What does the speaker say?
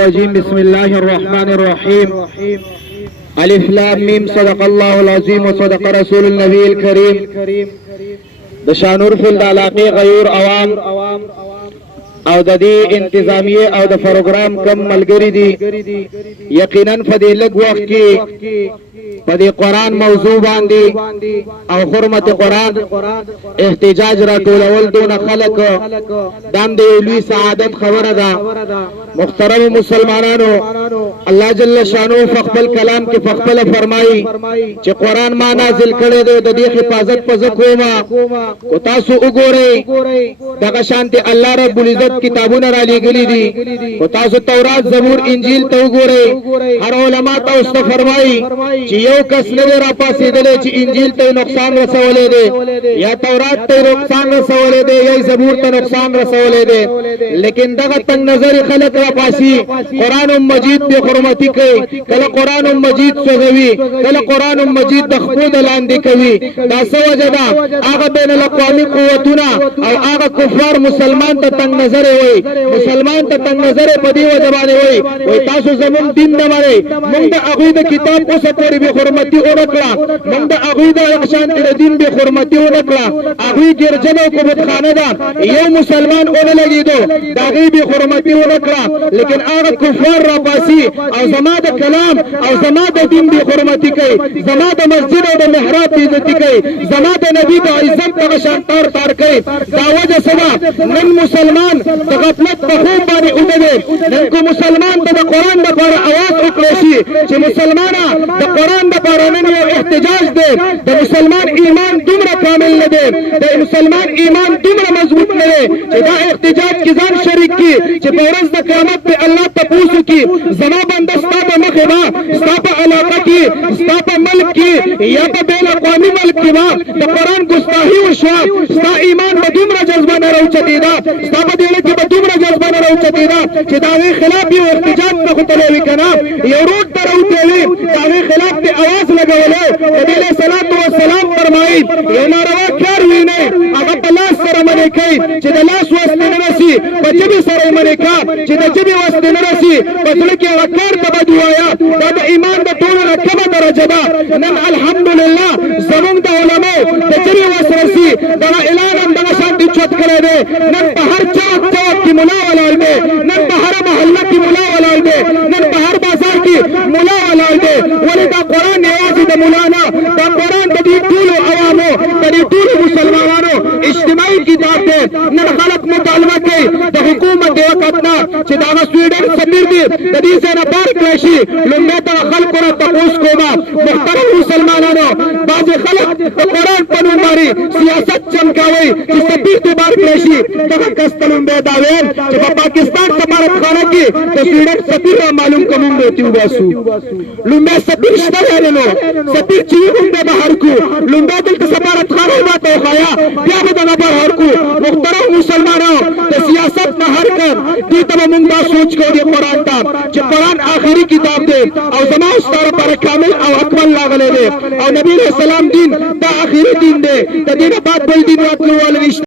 الرجيم بسم الله الرحمن الرحيم الف لام ميم صدق الله العظيم وصدق رسول النبي الكريم د شانور فل د علاقه غیور عوام او د دې انتظامیه او د پروګرام کم ملګری دي یقینا فدی لګ وخت کې پدې قرآن موضوع باندې او حرمت قرآن احتجاج را ټولول دون خلق دام دې لوی سعادت خبره ده. محترم مسلمانانو، الله جل شانو فخپل کلام کې فخپل فرمایي چې قرآن ما نازل کړی دی، د دې حفاظت پز کوما کو تاسو وګورئ. دغه شانته الله رب العزت کتابونه را لېږلي دي، کو تاسو تورات زبور انجیل ته وګورئ. هر علما تاسو فرمایي چې یو کس نه را پاسېدل چې انجیل ته نقصان رسولې دی یا تورات ته نقصان رسولې دی یا زبور ته نقصان رسولې دی، لیکن دغه تنگ نظر خلک را پاسي قرآن مجید په حرمتي کوي، کله قرآن مجید سوځوي، کله قرآن مجید د خپل لاندې کوي. دا څه وجه ده؟ هغه بین الاقوامي قوتونه او هغه کفار مسلمان ته تنگ نظر وي، مسلمان ته تنگ نظر په دې وجه باندې وي تاسو زمون دین نه مړئ، موږ د هغوی د کتاب اوسه پورې به حرمتي ونکړه، موږ د هغوی د شانتي د دین به حرمتي ونکړه. هغوی ګرجن او کبتخانه ده، یو مسلمان ونه لګېدو د هغوی به حرمتي ونکړه، لیکن هغه کفار را پاسي او زما د کلام او زما د دین به حرمتي کوي، زما د مسجد او د محراب به عزتي کوي، زما د نبی د عزت دغه شان تار کوي. دا وجه سبا نن مسلمان د غفلت په خوب باندې اوږدوي. نن کو مسلمان ته د قرآن لپاره اواز وکړی شي چې مسلمانه د قرآن لپاره نن یو احتجاج دی. د مسلمان ایمان دومره کامل نه دی، د مسلمان ایمان دومره مضبوط نه دی چې دا احتجاج کې ځان شریک کړي چې په ورځ د قیامت په الله تپوس وکړي زما بنده ستا په مخې به ستا په علاقه کې ستا په ملک کې یا په بین اقوامي ملک کې به د قرآن ګستاخي وشوه، ستا ایمان به دومره جذبه نه راوچتېده، ستا په دې کې به دومره جذبه نه راوچتېده چې د هغې خلاف یو احتجاج ته ختلی وي که نه، یو روډ ته راوتلی د هغې خلاف دې اواز لګولی. نبي علیه الصلاة والسلام فرمایي یو ناروا کار وینئ هغه په لاس سره منې کوي چې د لاس وس دې نه رسي، په ژبې سره یې منې کړه چې د ژبې وس دې نه رسي، په زړه کې هغه کار ته بد ووایه. دا د ایمان د ټولو نه کمه درجه ده. نن الحمدلله زموږ د علماو د ژبې وس رسي، دغه اعلان هم دغه شانتې چوت کړی دی. نن په هر چوک کې ملا ولاړ دی، نن په هره محله کې ملا ولاړ دی، نن په هر بازار کې ملا ولاړ دی. ولې دا قرآن یوازې د ملا نه، دا قرآن د دې ټولو عوامو د دې ټولو مسلمانانو اجتماعي کتاب دی. نن خلک مطالبه کوي د حکومت د وخت نه چې دا سویډن سفیر دی د دې ځای نه بار کړی شي. لومړی ته خلکو نه تپوس کومه محترم مسلمانانو، بعضې خلک د قرآن په نوم باندې سیاست چمکوي چې سفیر دې بار کړی شي. دغه کس ته لومړی دا ویل چې په پاکستان سفارتخانه کې د سویډن سفیر را معلوم که موږ به ورته وباسو. لومړی سفیر شته دی نو سفیر چې وي موږ به بهر کړو، لومړی دلته سفارتخانه ماته وښایه بیا به دغه بهر کړو. محترم مسلمانانو، د سیاست نه هر کار دې ته به موږ دا سوچ کوو دې قرآن ته چې قرآن آخري کتاب دی او زما او ستا لپاره کامل او اکمل راغلی دی او نبي علیه السلام دین دا آخري دین دی، د دې نه بعد بل دین راتلو والی نشته.